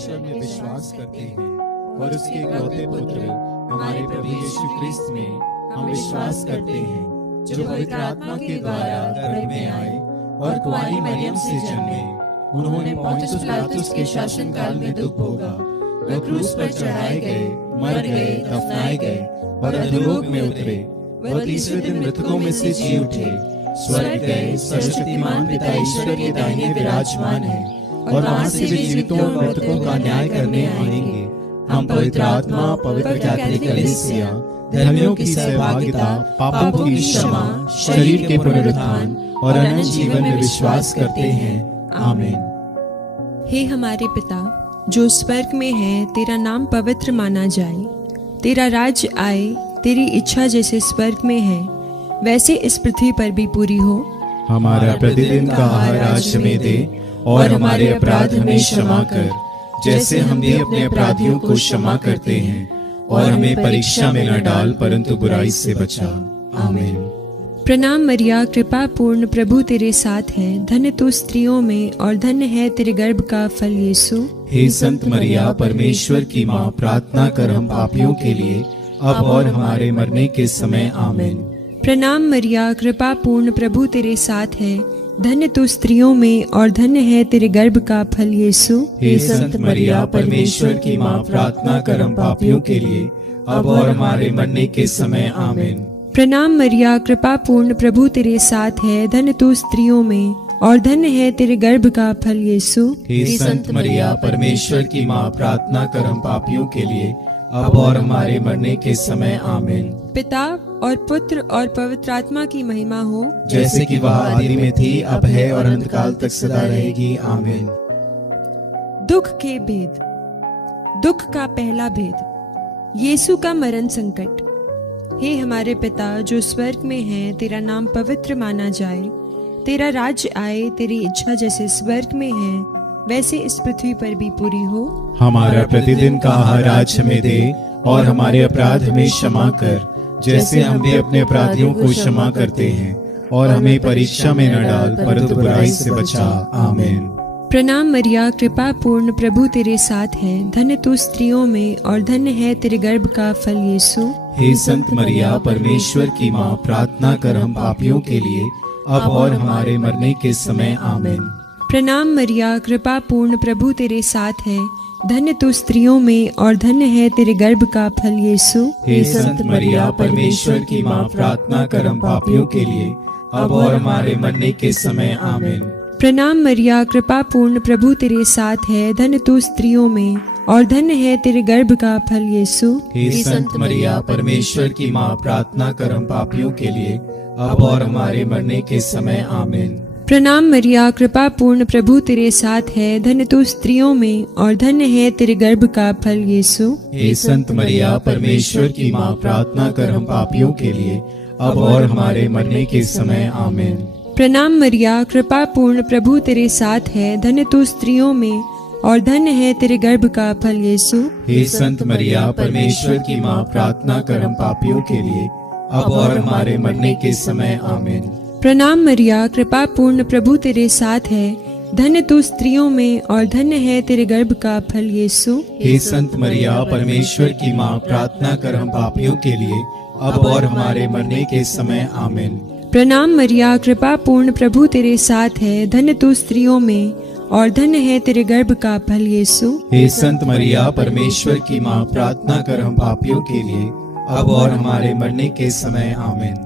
ईश्वर में विश्वास करते हैं और उसके इकलौते पुत्र हमारे प्रभु यीशु क्रिस्त में हम विश्वास करते हैं, जो पवित्र आत्मा के द्वारा गर्भ में आए और कुंवारी मरियम से जन्मे। उन्होंने पोंतियुस पिलातुस के शासन काल में दुख भोगा, वह क्रूस पर चढ़ाए गए, मर गए, दफनाए गए और अधोलोक में उतरे। वह तीसरे दिन मृतकों में से जी उठे, स्वर्ग गए, सर्वशक्तिमान पिता ईश्वर के दाहिने विराजमान है और वहां से भी जीवितों और मृतकों का न्याय करने आएंगे। हम पवित्र आत्मा, पवित्र कैथोलिक कलीसिया, धर्मियों की सहभागिता, पापों की क्षमा, शरीर के पुनरुत्थान और अनंत जीवन में विश्वास करते हैं। आमीन। हे हमारे पिता जो स्वर्ग में है, तेरा नाम पवित्र माना जाए, तेरा राज्य आए, तेरी इच्छा जैसे स्वर्ग में है वैसे इस पृथ्वी पर भी पूरी हो। हमारा प्रतिदिन का आहार आज हमें दे और हमारे अपराध हमें क्षमा कर, जैसे हम भी अपने अपराधियों को क्षमा करते हैं, और हमें परीक्षा में न डाल परंतु बुराई से बचा। आमीन। प्रणाम मरिया, कृपा पूर्ण, प्रभु तेरे साथ है, धन्य तू स्त्रियों में और धन्य है तेरे गर्भ का फल यीशु। हे संत मरिया, परमेश्वर की माँ, प्रार्थना कर हम पापियों के लिए अब और हमारे मरने के समय। आमीन। प्रणाम मरिया, कृपा पूर्ण, प्रभु तेरे साथ है, धन्य तू स्त्रियों में और धन्य है तेरे गर्भ का फल यीशु। हे संत मरिया, परमेश्वर की माँ, प्रार्थना कर हम पापियों के लिए अब और हमारे मरने के समय। आमीन। प्रणाम मरिया, कृपा पूर्ण, प्रभु तेरे साथ है, धन्य तू स्त्रियों में और धन्य है तेरे गर्भ का फल यीशु। हे संत मरिया, परमेश्वर की माँ, प्रार्थना कर हम पापियों के लिए अब और हमारे मरने के समय। आमीन। पिता और पुत्र और पवित्र आत्मा की महिमा हो, जैसे कि वह आदि में थी, अब है और अनंतकाल तक सदा रहेगी। आमीन। दुख के भेद। दुख का पहला भेद, यीशु का मरण संकट। हे हमारे पिता जो स्वर्ग में है, तेरा नाम पवित्र माना जाए, तेरा राज्य आए, तेरी इच्छा जैसे स्वर्ग में है वैसे इस पृथ्वी पर भी पूरी हो। हमारा प्रतिदिन का आहार आज हमें दे और हमारे अपराध हमें क्षमा कर, जैसे हम भी अपने अपराधियों को क्षमा करते हैं, और हमें परीक्षा में न डाल परंतु बुराई से बचा। आमीन। प्रणाम मरिया, कृपा पूर्ण, प्रभु तेरे साथ है, धन्य तू स्त्रियों में और धन्य है तेरे गर्भ का फल यीशु। हे संत मरिया, परमेश्वर की माँ, प्रार्थना कर हम पापियों के लिए अब और हमारे मरने के समय। आमीन। प्रणाम मरिया, कृपा पूर्ण, प्रभु तेरे साथ है, धन्य तू स्त्रियों में और धन्य है तेरे गर्भ का फल यीशु। हे संत मरिया, परमेश्वर की माँ, प्रार्थना कर हम पापियों के लिए अब और हमारे मरने के समय। आमीन। प्रणाम मरिया, कृपा पूर्ण, प्रभु तेरे साथ है, धन्य तू स्त्रियों में और धन्य है तेरे गर्भ का फल यीशु। हे संत मरिया, परमेश्वर की माँ, प्रार्थना कर हम पापियों के लिए अब और हमारे मरने के समय। आमीन। प्रणाम मरिया, कृपा पूर्ण, प्रभु तेरे साथ है, धन्य तू स्त्रियों में और धन्य है तेरे गर्भ का फल यीशु। हे संत मरिया, परमेश्वर की माँ, प्रार्थना कर हम पापियों के लिए अब और हमारे मरने के समय। आमीन। प्रणाम मरिया, कृपा पूर्ण, प्रभु तेरे साथ है, धन्य तू स्त्रियों में और धन्य है तेरे गर्भ का फल यीशु। हे संत मरिया, परमेश्वर की माँ, प्रार्थना कर हम पापियों के लिए अब और हमारे मरने के समय। आमीन। प्रणाम मरिया, कृपा पूर्ण, प्रभु तेरे साथ है, धन्य तू स्त्रियों में और धन्य है तेरे गर्भ का फल यीशु। हे संत मरिया, परमेश्वर की माँ, प्रार्थना कर हम पापियों के लिए अब और हमारे मरने के समय। आमीन। प्रणाम मरिया, कृपा पूर्ण, प्रभु तेरे साथ है, धन्य तू स्त्रियों में और धन्य है तेरे गर्भ का फल यीशु। हे संत मरिया, परमेश्वर की माँ, प्रार्थना कर हम पापियों के लिए अब और हमारे मरने के समय। आमीन।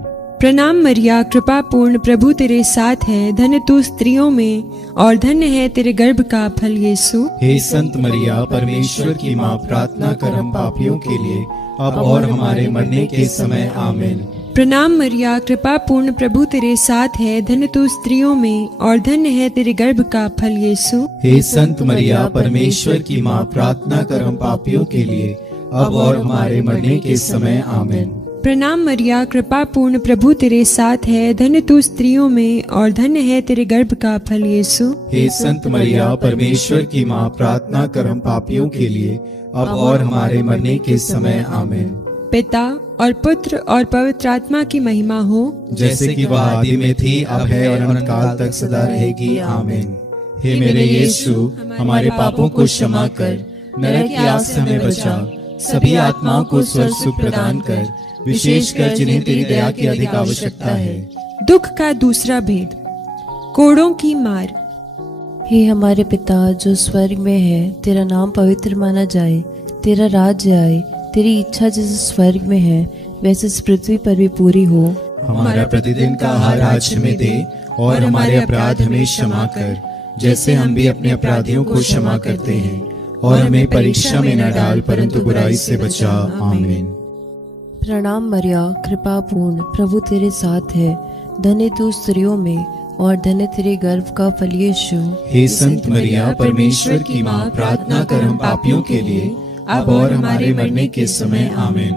प्रणाम मरिया, कृपा पूर्ण, प्रभु तेरे साथ है, धन्य तू स्त्रियों में और धन्य है तेरे गर्भ का फल यीशु। हे संत मरिया, परमेश्वर की माँ, प्रार्थना कर हम पापियों के लिए अब और हमारे मरने के समय। आमीन। प्रणाम मरिया, कृपा पूर्ण, प्रभु तेरे साथ है, धन्य तू स्त्रियों में और धन्य है तेरे गर्भ का फल यीशु। हे संत मरिया, परमेश्वर की माँ, प्रार्थना कर हम पापियों के लिए अब और हमारे मरने के समय। आमीन। प्रणाम मरिया, कृपा पूर्ण, प्रभु तेरे साथ है, धन्य तू स्त्रियों में और धन्य है तेरे गर्भ का फल यीशु। हे संत मरिया, परमेश्वर की माँ, प्रार्थना कर हम पापियों के लिए अब और हमारे मरने के समय। आमीन। पिता और पुत्र और पवित्र आत्मा की महिमा हो, जैसे कि वह आदि में थी, अब है और अनंत काल तक सदा रहेगी। आमीन। हे मेरे यीशु, हमारे पापों को क्षमा कर, नरक की आग से हमें बचा, सभी आत्माओं को स्वर्ग सुख प्रदान कर, विशेषकर जिन्हें तेरी दया की अधिक आवश्यकता है। दुख का दूसरा भेद, कोड़ों की मार। हे हमारे पिता जो स्वर्ग में है, तेरा नाम पवित्र माना जाए, तेरा राज्य आए, तेरी इच्छा जैसे स्वर्ग में है वैसे इस पृथ्वी पर भी पूरी हो। हमारा प्रतिदिन का आहार आज हमें दे, और हमारे अपराध हमें क्षमा कर, जैसे हम भी अपने अपराधियों को क्षमा करते हैं, और हमें परीक्षा में न डाल, परंतु बुराई से बचा। आमीन। प्रणाम मरिया, कृपा पूर्ण, प्रभु तेरे साथ है, धन्य तू स्त्रियों में और धन्य तेरे गर्भ का फल यीशु। हे संत मरिया, परमेश्वर की माँ, प्रार्थना कर हम पापियों के लिए, अब और हमारे मरने के समय। आमीन।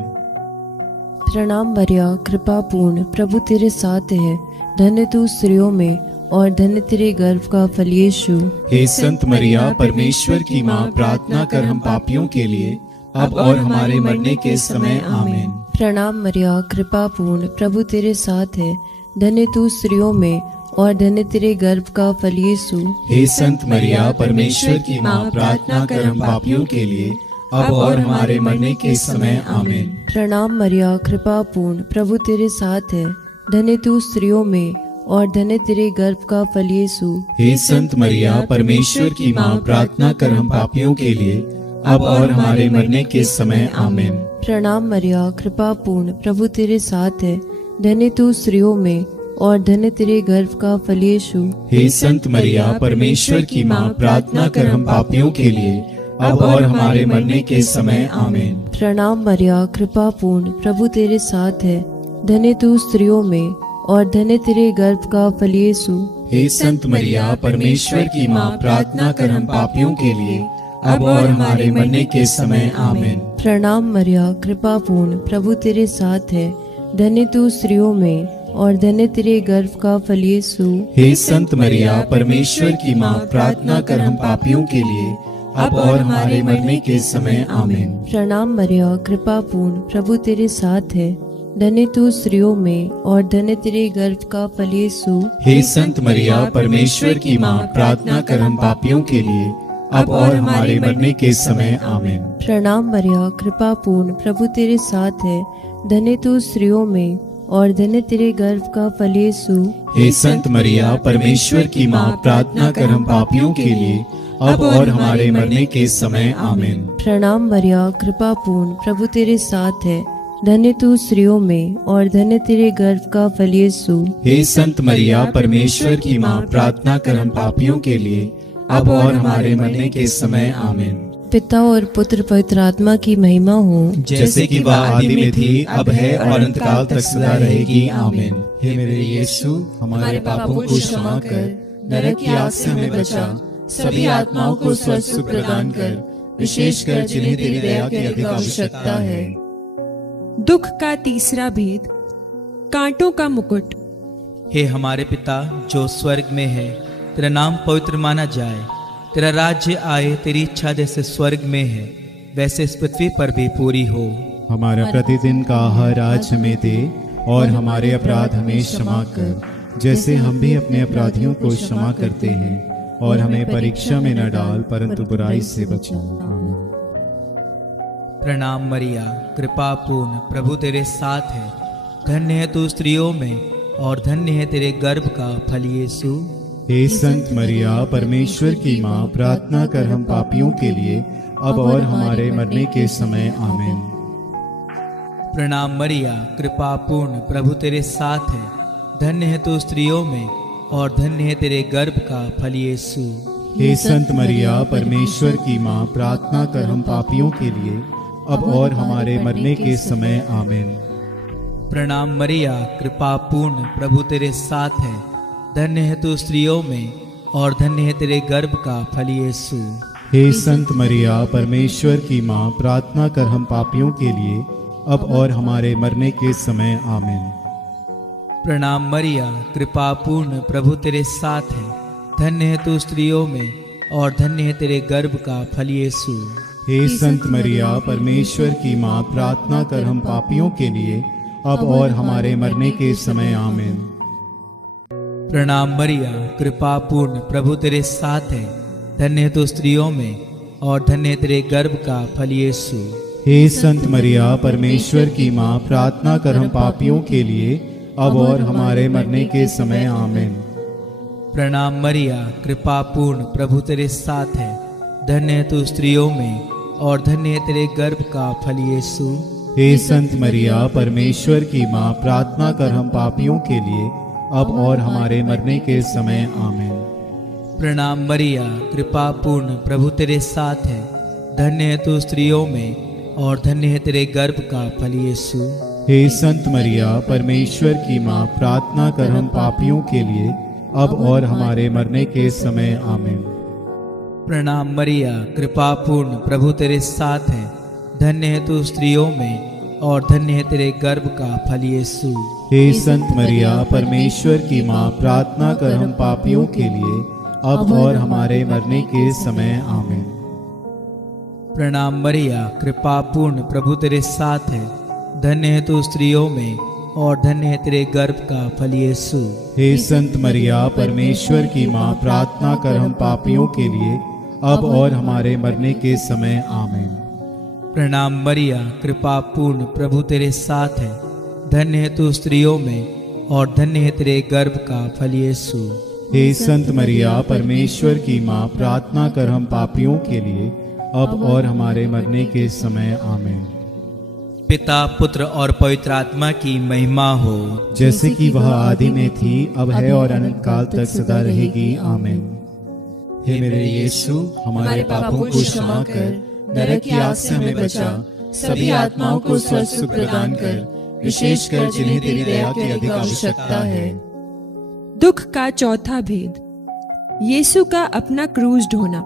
प्रणाम मरिया, कृपा पूर्ण, प्रभु तेरे साथ है, धन्य तू स्त्रियों में और धन्य तेरे गर्भ का फल यीशु। हे संत मरिया, परमेश्वर की माँ, प्रार्थना कर हम पापियों के लिए, अब और हमारे मरने के समय। आमीन। प्रणाम मरिया, कृपा पूर्ण, प्रभु तेरे साथ है, धन्य तू स्त्रियों में और धन्य तेरे गर्भ का फल यीशु। हे संत मरिया, परमेश्वर की माँ, प्रार्थना कर हम पापियों के लिए, अब और हमारे मरने के समय। आमीन। प्रणाम मरिया, कृपा पूर्ण, प्रभु तेरे साथ है, धन्य तू स्त्रियों में और धन्य तेरे गर्भ का फल यीशु। हे संत मरिया, परमेश्वर की माँ, प्रार्थना कर हम पापियों के लिए, अब और हमारे मरने के समय। आमीन। प्रणाम मरिया, कृपा पूर्ण, प्रभु तेरे साथ है, धन्य तू स्त्रियों में और धन्य तेरे गर्भ का फल यीशु। हे संत मरिया, परमेश्वर की माँ, प्रार्थना कर हम पापियों के लिए, अब और हमारे मरने के समय। आमीन। प्रणाम मरिया, कृपा पूर्ण, प्रभु तेरे साथ है, धन्य तू स्त्रियों में और धन्य तेरे गर्भ का फल यीशु। हे संत मरिया, परमेश्वर की माँ, प्रार्थना कर हम पापियों के लिए, अब और हमारे मरने के समय। आमीन। प्रणाम मरिया, कृपा पूर्ण, प्रभु तेरे साथ है, धन्य तू स्त्रियों में और धन्य तेरे गर्भ का फल यीशु। हे संत मरिया, परमेश्वर की माँ, प्रार्थना कर हम पापियों के लिए, अब और हमारे मरने के समय। आमीन। प्रणाम मरिया, कृपा पूर्ण, प्रभु तेरे साथ है, धन्य तू स्त्रियों में और धन्य तेरे गर्भ का फल यीशु। हे संत मरिया, परमेश्वर की माँ, प्रार्थना कर हम पापियों के लिए, अब और हमारे मरने के समय। आमीन। प्रणाम मरिया, कृपा पूर्ण, प्रभु तेरे साथ है, धन्य तू स्त्रियों में और धन्य तेरे गर्भ का फल यीशु। हे संत मरिया, परमेश्वर की माँ, प्रार्थना कर हम पापियों के लिए, अब और हमारे मरने के समय। आमीन। प्रणाम मरिया, कृपा पूर्ण, प्रभु तेरे साथ है, धन्य तू स्त्रियों में और धन्य तेरे गर्भ का फल यीशु। हे संत मरिया, परमेश्वर की माँ, प्रार्थना कर हम पापियों के लिए, अब और हमारे मरने के समय। आमीन। पिता और पुत्र पवित्र आत्मा की महिमा हो, जैसे कि वह आदि में थी, अब है और अंतकाल तक सदा रहेगी। आमीन। हे मेरे यीशु, हमारे पापों को क्षमा कर, नरक की आग से हमें बचा, सभी आत्माओं को स्वर्ग सुख प्रदान कर, विशेषकर जिन्हें तेरी दया की अधिक आवश्यकता है। दुख का तीसरा भेद, कांटों का मुकुट। हे हमारे पिता जो स्वर्ग में है, तेरा नाम पवित्र माना जाए, तेरा राज्य आए, तेरी इच्छा जैसे स्वर्ग में है वैसे इस पृथ्वी पर भी पूरी हो। हमारा प्रतिदिन का आहार आज हमें दे, और हमारे अपराध हमें क्षमा कर, जैसे हम भी अपने अपराधियों को क्षमा करते हैं, और हमें परीक्षा में न डाल, परंतु बुराई से बचा। आमीन। प्रणाम मरिया, कृपा पूर्ण, प्रभु तेरे साथ है, धन्य है तू स्त्रियों में और धन्य है तेरे गर्भ का फल यीशु। हे संत मरिया, परमेश्वर की माँ, प्रार्थना कर हम पापियों के लिए, अब और हमारे मरने के समय। आमीन। प्रणाम मरिया, कृपा पूर्ण, प्रभु तेरे साथ है, धन्य है तू स्त्रियों में और धन्य है तेरे गर्भ का फल यीशु। हे संत मरिया, परमेश्वर की माँ, प्रार्थना कर हम पापियों के लिए, अब और हमारे मरने के समय। आमीन। प्रणाम मरिया, कृपा पूर्ण, प्रभु तेरे साथ है, धन्य है तू स्त्रियों में और धन्य है तेरे गर्भ का फल यीशु। हे संत मरिया, परमेश्वर की माँ, प्रार्थना कर हम पापियों के लिए, अब और हमारे मरने के समय। आमीन। प्रणाम मरिया, कृपा पूर्ण, प्रभु तेरे साथ है, धन्य है तू स्त्रियों में और धन्य है तेरे गर्भ का फल यीशु। हे संत मरिया, परमेश्वर की माँ, प्रार्थना कर हम पापियों के लिए, अब और हमारे मरने के समय। आमीन। प्रणाम मरिया, कृपा पूर्ण, प्रभु तेरे साथ है। धन्य है तू स्त्रियों में और धन्य है तेरे गर्भ का फल यीशु। हे संत मरिया, परमेश्वर की माँ, प्रार्थना कर हम पापियों के लिए अब और हमारे मरने के समय। आमीन। प्रणाम मरिया, कृपा पूर्ण, प्रभु तेरे साथ है। धन्य है तू स्त्रियों में और धन्य है तेरे गर्भ का फल यीशु। हे संत मरिया, परमेश्वर की माँ, प्रार्थना कर हम पापियों के लिए अब और हमारे मरने के समय। आमीन। प्रणाम मरिया, कृपा पूर्ण, प्रभु तेरे साथ है। धन्य है तू स्त्रियों में और धन्य है तेरे गर्भ का फल यीशु। हे संत मरिया, परमेश्वर की माँ, प्रार्थना कर हम पापियों के लिए अब और हमारे मरने के समय। आमीन। प्रणाम मरिया, कृपा पूर्ण, प्रभु तेरे साथ है। धन्य है तू स्त्रियों में और धन्य है तेरे गर्भ का फल यीशु। हे संत मरिया, परमेश्वर की माँ, प्रार्थना कर हम पापियों के लिए अब और हमारे मरने के समय। आमीन। प्रणाम मरिया, कृपा पूर्ण, प्रभु तेरे साथ है। धन्य है तू स्त्रियों में और धन्य है तेरे गर्भ का फल यीशु। हे संत मरिया, परमेश्वर की माँ, प्रार्थना कर हम पापियों के लिए अब और हमारे मरने के समय। आमीन। प्रणाम मरिया, कृपा पूर्ण, प्रभु तेरे साथ है। धन्य है तू स्त्रियों में और धन्य है तेरे गर्भ का फल यीशु। हे संत मरिया, परमेश्वर की माँ, प्रार्थना कर हम पापियों के लिए अब और हमारे मरने के समय। आमीन। पिता, पुत्र और पवित्र आत्मा की महिमा हो, जैसे कि वह आदि में थी, अब है और अनंत काल तक सदा रहेगी। आमीन। हे मेरे यीशु, हमारे पापों को क्षमा कर, नरक की आग से हमें बचा, सभी आत्माओं को स्वर्ग सुख प्रदान कर, विशेषकर जिन्हें तेरी दया की अधिक आवश्यकता है। दुख का चौथा भेद, यीशु का अपना क्रूज ढोना।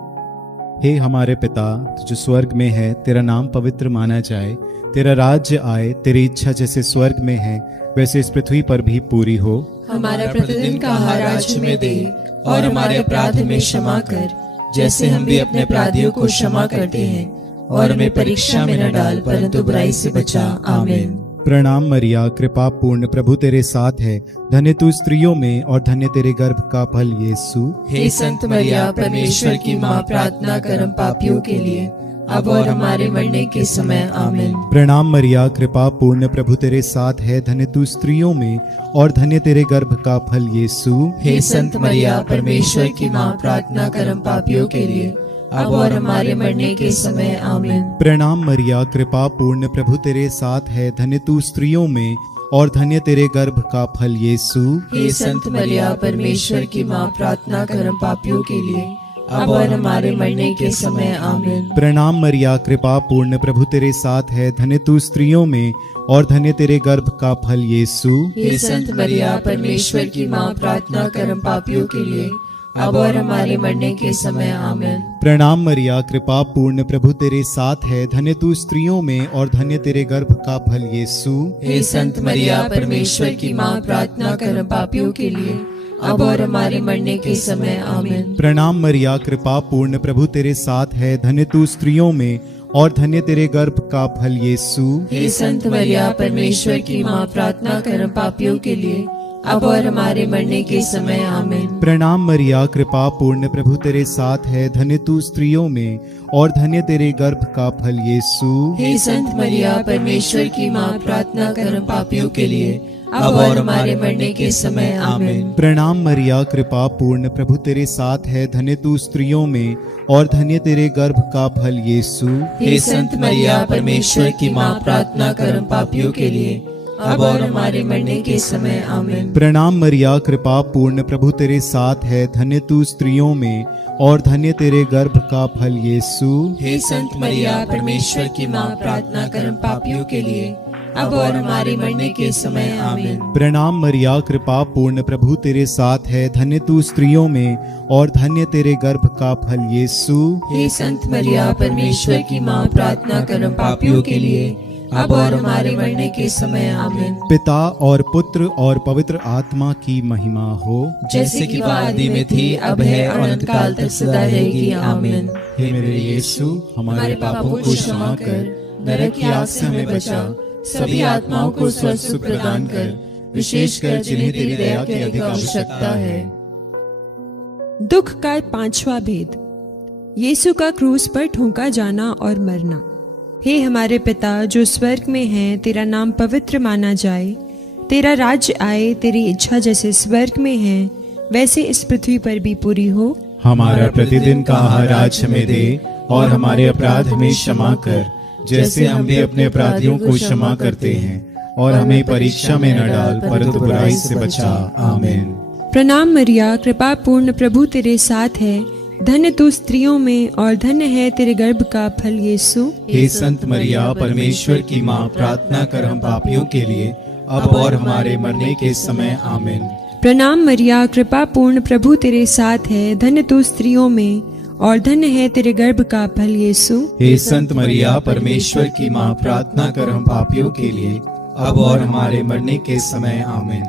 हे हमारे पिता, तू जो स्वर्ग में है, तेरा नाम पवित्र माना जाए, तेरा राज्य आए, तेरी इच्छा जैसे स्वर्ग में है वैसे इस पृथ्वी पर भी पूरी हो। हमारा प्रतिदिन का आहार आज हमें दे और हमारे अपराध में क्षमा कर, जैसे हम भी अपने अपराधियों को क्षमा करते हैं, और हमें परीक्षा में न डाल परंतु बुराई से बचा। आमीन। प्रणाम मरिया, कृपा पूर्ण, प्रभु तेरे साथ है। धन्य तू स्त्रियों में और धन्य तेरे गर्भ का फल यीशु। हे संत मरिया, परमेश्वर की माँ, प्रार्थना कर हम पापियों के लिए अब और हमारे मरने के समय। आमीन। प्रणाम मरिया, कृपा पूर्ण, प्रभु तेरे साथ है। धन्य तू स्त्रियों में और धन्य तेरे गर्भ का फल यीशु। हे संत मरिया, परमेश्वर की माँ, प्रार्थना कर हम पापियों के लिए अब और हमारे मरने के समय। आमीन। प्रणाम मरिया, कृपा पूर्ण, प्रभु तेरे साथ है। धन्य तू स्त्रियों में और धन्य तेरे गर्भ का फल यीशु। हे संत मरिया, परमेश्वर की माँ, प्रार्थना कर हम पापियों के लिए अब और हमारे मरने के समय। आमीन। प्रणाम मरिया, कृपा पूर्ण, प्रभु तेरे साथ है। धन्य तू स्त्रियों में और धन्य तेरे गर्भ का फल यीशु। हे संत मरिया, परमेश्वर की माँ, प्रार्थना कर हम पापियों के लिए अब और हमारे मरने के समय। आमीन। प्रणाम मरिया, कृपा पूर्ण, प्रभु तेरे साथ है। धन्य तू स्त्रियों में और धन्य तेरे गर्भ का फल यीशु। हे संत मरिया, परमेश्वर की माँ, प्रार्थना कर हम पापियों के लिए अब और हमारे मरने के समय। आमीन। प्रणाम मरिया, कृपा पूर्ण, प्रभु तेरे साथ है। धन्य तू स्त्रियों में और धन्य तेरे गर्भ का फल यीशु। हे संत मरिया, परमेश्वर की माँ, प्रार्थना कर हम पापियों के लिए अब और हमारे मरने के समय। आमीन। प्रणाम मरिया, कृपा पूर्ण, प्रभु तेरे साथ है। धन्य तू स्त्रियों में और धन्य तेरे गर्भ का फल यीशु। हे संत मरिया, परमेश्वर की माँ, प्रार्थना कर हम पापियों के लिए अब और हमारे मरने के समय। आमीन। प्रणाम मरिया, कृपा पूर्ण, प्रभु तेरे साथ है। धन्य तू स्त्रियों में और धन्य तेरे गर्भ का फल यीशु। हे संत मरिया, परमेश्वर की माँ, प्रार्थना कर हम पापियों के लिए अब और हमारे मरने के समय। आमीन। प्रणाम मरिया, कृपा पूर्ण, प्रभु तेरे साथ है। धन्य तू स्त्रियों में और धन्य तेरे गर्भ का फल यीशु। हे संत मरिया, परमेश्वर की माँ, प्रार्थना कर हम पापियों के लिए अब और हमारे मरने के समय। आमीन। प्रणाम मरिया, कृपा पूर्ण, प्रभु तेरे साथ है। धन्य तू स्त्रियों में और धन्य तेरे गर्भ का फल यीशु। हे संत मरिया, परमेश्वर की माँ, प्रार्थना कर हम पापियों के लिए अब और हमारे मरने के समय। आमीन। पिता और पुत्र और पवित्र आत्मा की महिमा हो, जैसे कि वह आदि में थी, अब है और अनंत काल तक सदा रहेगी। आमीन। हे मेरे यीशु, हमारे पापों को क्षमा कर, नरक की आग से हमें बचा, सभी आत्माओं को स्वर्ग सुख प्रदान कर, विशेषकर जिन्हें तेरी दया की अधिक आवश्यकता है। दुख का 5वां भेद, यीशु का क्रूस पर ठोंका जाना और मरना। हे हमारे पिता जो स्वर्ग में है, तेरा नाम पवित्र माना जाए, तेरा राज्य आए, तेरी इच्छा जैसे स्वर्ग में है वैसे इस पृथ्वी पर भी पूरी हो। हमारा प्रतिदिन का आहार आज हमें दे, और हमारे अपराध हमें क्षमा कर, जैसे हम भी अपने अपराधियों को क्षमा करते हैं, और हमें परीक्षा में न डाल, परंतु बुराई से बचा। आमीन। प्रणाम मरिया, कृपा पूर्ण, प्रभु तेरे साथ है, धन्य तू स्त्रियों में और धन्य है तेरे गर्भ का फल यीशु। हे संत मरिया, परमेश्वर की माँ, प्रार्थना कर हम पापियों के लिए, अब और हमारे मरने के समय। आमीन। प्रणाम मरिया, कृपा पूर्ण, प्रभु तेरे साथ है, धन्य तू स्त्रियों में और धन्य है तेरे गर्भ का फल यीशु। हे संत मरिया, परमेश्वर की माँ, प्रार्थना कर हम पापियों के लिए, अब और हमारे मरने के समय। आमीन।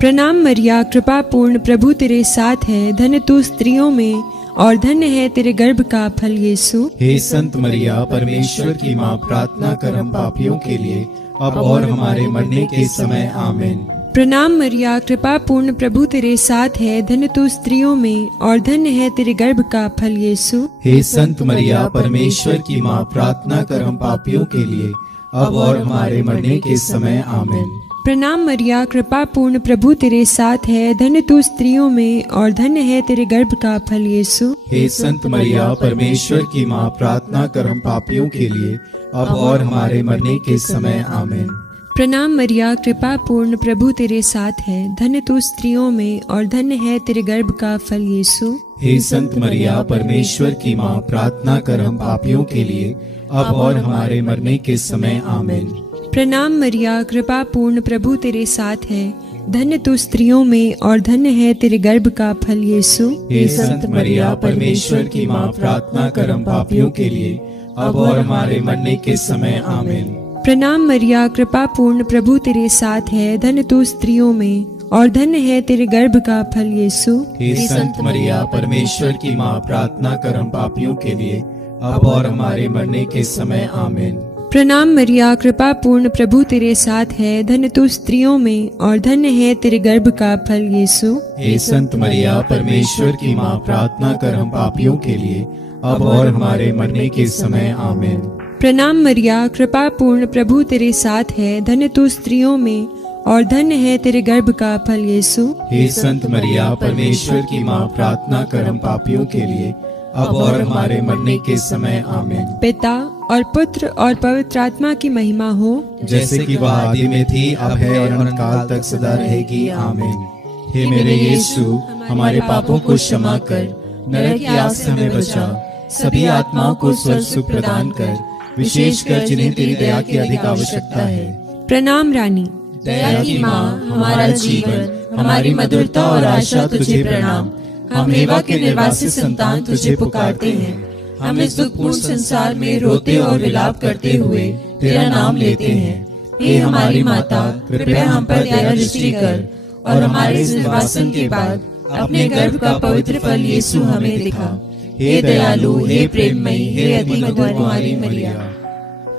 प्रणाम मरिया, कृपा पूर्ण, प्रभु तेरे साथ है, धन्य तू स्त्रियों में और धन्य है तेरे गर्भ का फल यीशु। हे संत मरिया, परमेश्वर की माँ, प्रार्थना कर हम पापियों के लिए, अब और हमारे मरने के समय। आमीन। प्रणाम मरिया, कृपा पूर्ण, प्रभु तेरे साथ है, धन्य तू स्त्रियों में और धन्य है तेरे गर्भ का फल यीशु। हे संत मरिया, परमेश्वर की माँ, प्रार्थना कर हम पापियों के लिए, अब और हमारे मरने के समय। आमीन। प्रणाम मरिया, कृपा पूर्ण, प्रभु तेरे साथ है, धन्य तू स्त्रियों में और धन्य है तेरे गर्भ का फल यीशु। हे संत मरिया, परमेश्वर की माँ, प्रार्थना कर हम पापियों के लिए, अब और हमारे मरने के समय। आमीन। प्रणाम मरिया, कृपा पूर्ण, प्रभु तेरे साथ है, धन्य तू स्त्रियों में और धन्य है तेरे गर्भ का फल यीशु। हे संत मरिया, परमेश्वर की माँ, प्रार्थना कर हम पापियों के लिए, अब और हमारे मरने के समय। आमीन। प्रणाम मरिया, कृपा पूर्ण, प्रभु तेरे साथ है, धन्य तू स्त्रियों में और धन्य है तेरे गर्भ का फल यीशु। हे संत मरिया, परमेश्वर की माँ, प्रार्थना कर हम पापियों के लिए, अब और हमारे मरने के समय। आमीन। प्रणाम मरिया, कृपा पूर्ण, प्रभु तेरे साथ है, धन्य तू स्त्रियों में और धन्य है तेरे गर्भ का फल यीशु। हे संत मरिया, परमेश्वर की माँ, प्रार्थना कर हम पापियों के लिए, अब और हमारे मरने के समय। आमीन। प्रणाम मरिया, कृपा पूर्ण, प्रभु तेरे साथ है, धन्य तू स्त्रियों में और धन्य है तेरे गर्भ का फल यीशु। हे संत मरिया, परमेश्वर की माँ, प्रार्थना कर हम पापियों के लिए, अब और हमारे मरने के समय। आमीन। प्रणाम मरिया, कृपा पूर्ण, प्रभु तेरे साथ है, धन्य तू स्त्रियों में और धन्य है तेरे गर्भ का फल यीशु। हे संत मरिया, परमेश्वर की माँ, प्रार्थना कर हम पापियों के लिए, अब और हमारे मरने के समय। आमीन। पिता और पुत्र और पवित्र आत्मा की महिमा हो, जैसे कि वह आदि में थी, अब है और अनंत काल तक सदा रहेगी। आमीन। हे मेरे यीशु, हमारे पापों को क्षमा कर, नरक की आग से हमें बचा, सभी आत्माओं को स्वर्ग सुख प्रदान कर, विशेषकर जिन्हें तेरी दया की अधिक आवश्यकता है। प्रणाम रानी, दया की माँ, हमारा जीवन, हमारी मधुरता और आशा तुझे प्रणाम। हम एवा के निर्वासित संतान तुझे पुकारते हैं। हम इस दुखपूर्ण संसार में रोते और विलाप करते हुए तेरा नाम लेते हैं। हे हमारी माता, कृपया हम पर दया दृष्टि कर और हमारे इस निर्वासन के बाद अपने गर्भ का पवित्र फल यीशु हमें दिखा। हे दयालु, हे प्रेममयी, हे अति मधुर कुमारी मरिया।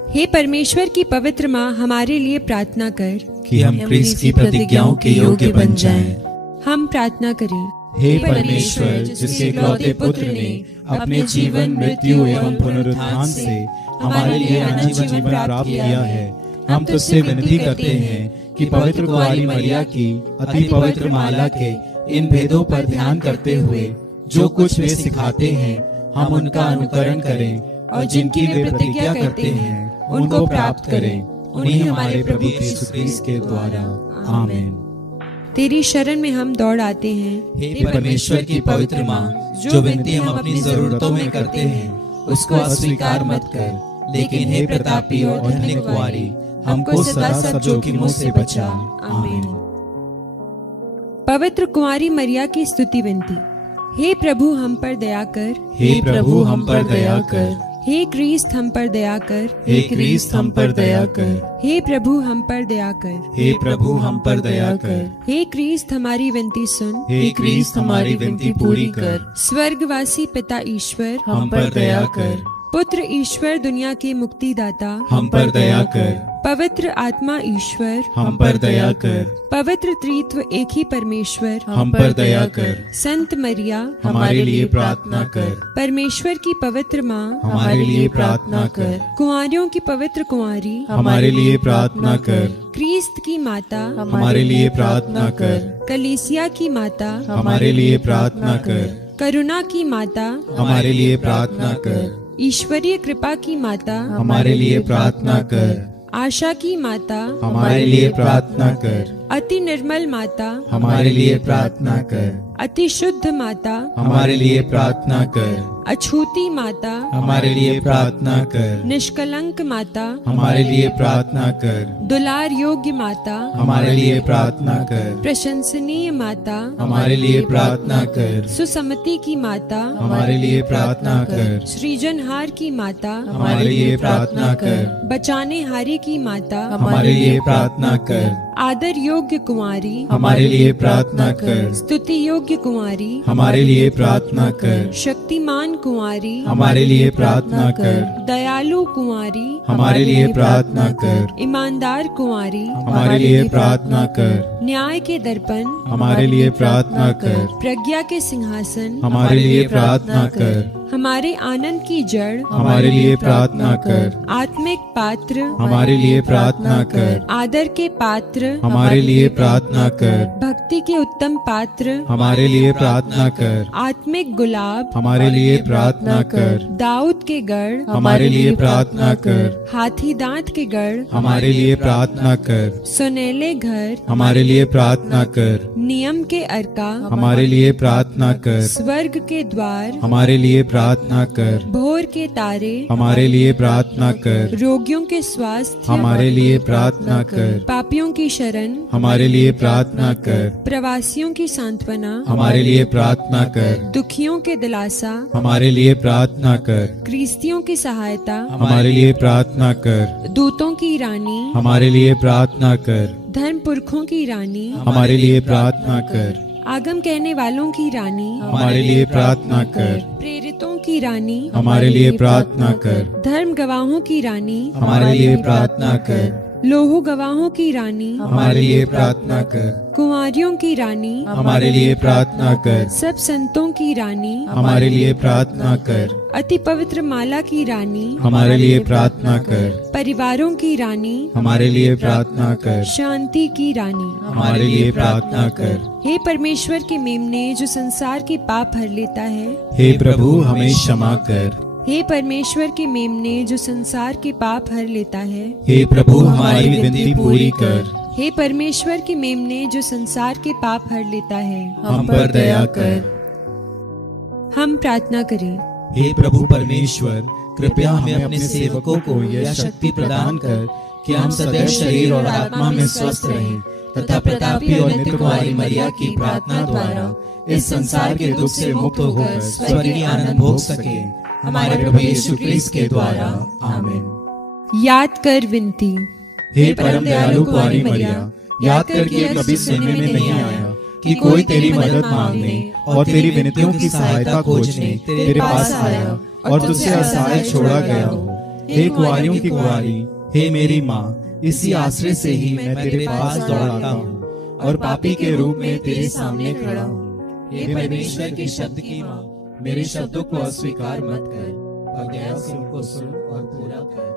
हे परमेश्वर की पवित्र माँ, हमारे लिए प्रार्थना कर कि हम क्रिस्त की प्रतिज्ञाओं के योग्य बन जाएं। हम प्रार्थना करें। हे परमेश्वर, जिसके इकलौते पुत्र ने अपने जीवन, मृत्यु एवं पुनरुत्थान से हमारे लिए अनंत जीवन प्राप्त किया है, हम तुझसे विनती करते हैं कि पवित्र कुंवारी मरिया की अति पवित्र माला के इन भेदों पर ध्यान करते हुए जो कुछ वे सिखाते हैं, हम उनका अनुकरण करें और जिनकी वे प्रतिज्ञा करते हैं उनको प्राप्त करें। उन्हीं हमारे प्रभु यीशु क्रिस्त के द्वारा। आमीन। तेरी शरण में हम दौड़ आते हैं। हे परमेश्वर की पवित्र माँ, जो विनती हम अपनी जरूरतों में करते हैं उसको अस्वीकार मत कर, लेकिन हे प्रतापी और धन्य कुंवारी, हमको सदा सब जोखिमों से बचा। आमीन। पवित्र कुंवारी मरिया की स्तुति विनती। हे प्रभु हम पर दया कर, हे प्रभु हम पर दया कर, हे क्रिस्त हम पर दया कर, हे क्रिस्त हम पर दया कर, हे प्रभु हम पर दया कर, हे प्रभु हम पर दया कर, हे क्रिस्त हमारी विनती सुन, हे क्रिस्त हमारी विनती पूरी कर, स्वर्गवासी पिता ईश्वर हम पर दया कर। पुत्र ईश्वर दुनिया के मुक्तिदाता, हम पर दया कर। पवित्र आत्मा ईश्वर, हम पर दया कर। पवित्र त्रित्व एक ही परमेश्वर, हम पर दया कर। संत मरिया, हमारे लिए प्रार्थना कर। परमेश्वर की पवित्र माँ, हमारे लिए प्रार्थना कर। कुंवारियों की पवित्र कुंवारी, हमारे लिए प्रार्थना कर। क्रिस्त की माता, हमारे लिए प्रार्थना कर। कलीसिया की माता, हमारे लिए प्रार्थना कर। करुणा की माता, हमारे लिए प्रार्थना कर। ईश्वरीय कृपा की माता, हमारे लिए प्रार्थना कर। आशा की माता, हमारे लिए प्रार्थना कर। अति निर्मल माता, हमारे लिए प्रार्थना कर। अति शुद्ध माता, हमारे लिए प्रार्थना कर। अछूती माता, हमारे लिए प्रार्थना कर। निष्कलंक माता, हमारे लिए प्रार्थना कर। दुलार योग्य माता, हमारे लिए प्रार्थना कर। प्रशंसनीय माता, हमारे लिए प्रार्थना कर। सुसमति की माता, हमारे लिए प्रार्थना कर। सृजनहार की माता, हमारे लिए प्रार्थना कर। बचाने हारी की माता, हमारे लिए प्रार्थना कर। आदर योग्य कुंवारी, हमारे लिए प्रार्थना कर। स्तुति योग्य कुंवारी, हमारे लिए प्रार्थना कर। शक्तिमान कुंवारी, हमारे लिए प्रार्थना कर। दयालु कुंवारी, हमारे लिए प्रार्थना कर। ईमानदार कुंवारी, हमारे लिए प्रार्थना कर। न्याय के दर्पण, हमारे लिए प्रार्थना कर। प्रज्ञा के सिंहासन, हमारे लिए प्रार्थना कर। हमारे आनंद की जड़, हमारे लिए प्रार्थना कर। आत्मिक पात्र, हमारे लिए प्रार्थना कर। आदर के पात्र, हमारे लिए प्रार्थना कर। भक्ति के उत्तम पात्र, हमारे लिए प्रार्थना कर। आत्मिक गुलाब, हमारे लिए प्रार्थना कर। दाऊद के गढ़, हमारे लिए प्रार्थना कर। हाथी दांत के गढ़, हमारे लिए प्रार्थना कर। सुनहले घर, हमारे लिए प्रार्थना कर। नियम के अर्का, हमारे लिए प्रार्थना कर। स्वर्ग के द्वार, हमारे लिए प्रार्थना कर। भोर के तारे, हमारे लिए प्रार्थना कर। रोगियों के स्वास्थ्य, हमारे लिए प्रार्थना कर। पापियों की शरण, हमारे लिए प्रार्थना कर। प्रवासियों की सांत्वना, हमारे लिए प्रार्थना कर। दुखियों के दिलासा, हमारे लिए प्रार्थना कर। क्रिस्तियों की सहायता, हमारे लिए प्रार्थना कर। दूतों की रानी, हमारे लिए प्रार्थना कर। धर्म पुरखों की रानी, हमारे लिए प्रार्थना कर। आगम कहने वालों की रानी, हमारे लिए प्रार्थना कर। प्रेरितों की रानी, हमारे लिए प्रार्थना कर। धर्म गवाहों की रानी, हमारे लिए प्रार्थना कर। लोहो गवाहों की रानी, हमारे लिए प्रार्थना कर। कुंवारियों की रानी, हमारे लिए प्रार्थना कर। सब संतों की रानी, हमारे लिए प्रार्थना कर। अति पवित्र माला की रानी, हमारे लिए प्रार्थना कर। परिवारों की रानी, हमारे लिए प्रार्थना कर। शांति की रानी, हमारे लिए प्रार्थना कर। हे परमेश्वर के मेमने जो संसार के पाप हर लेता है, हे प्रभु हमें क्षमा कर। हे परमेश्वर के मेमने जो संसार के पाप हर लेता है, हे प्रभु हमारी विनती पूरी कर। हे परमेश्वर के मेमने जो संसार के पाप हर लेता है, हम पर दया कर। हम प्रार्थना करें। हे प्रभु परमेश्वर, कृपया हमें अपने सेवकों को यह शक्ति प्रदान कर कि हम सदैव शरीर और आत्मा में स्वस्थ रहें तथा प्रतापी और नित्य कुमारी मरिया की प्रार्थना द्वारा इस संसार के दुख से मुक्त होकर स्वर्गीय आनंद भोग सके, हमारे प्रभु यीशु क्रिस्त के द्वारा। आमीन। याद कर विनती। हे परम दयालु कुंवारी मरिया, याद कर कि कभी सुनने में नहीं आया कि कोई तेरी मदद मांगने और तेरी विनतियों की सहायता खोजने तेरे पास आया और तुझसे असहाय छोड़ा गया हो। हे कुंवारियों की कुंवारी, हे मेरी माँ, इसी आश्रय से ही मैं तेरे पास दौड़ाता हूँ और पापी के रूप में तेरे सामने खड़ा हूँ। हे परमेश्वर के शब्द की माँ, मेरे शब्दों को अस्वीकार मत कर और दया से उनको सुन और पूरा कर।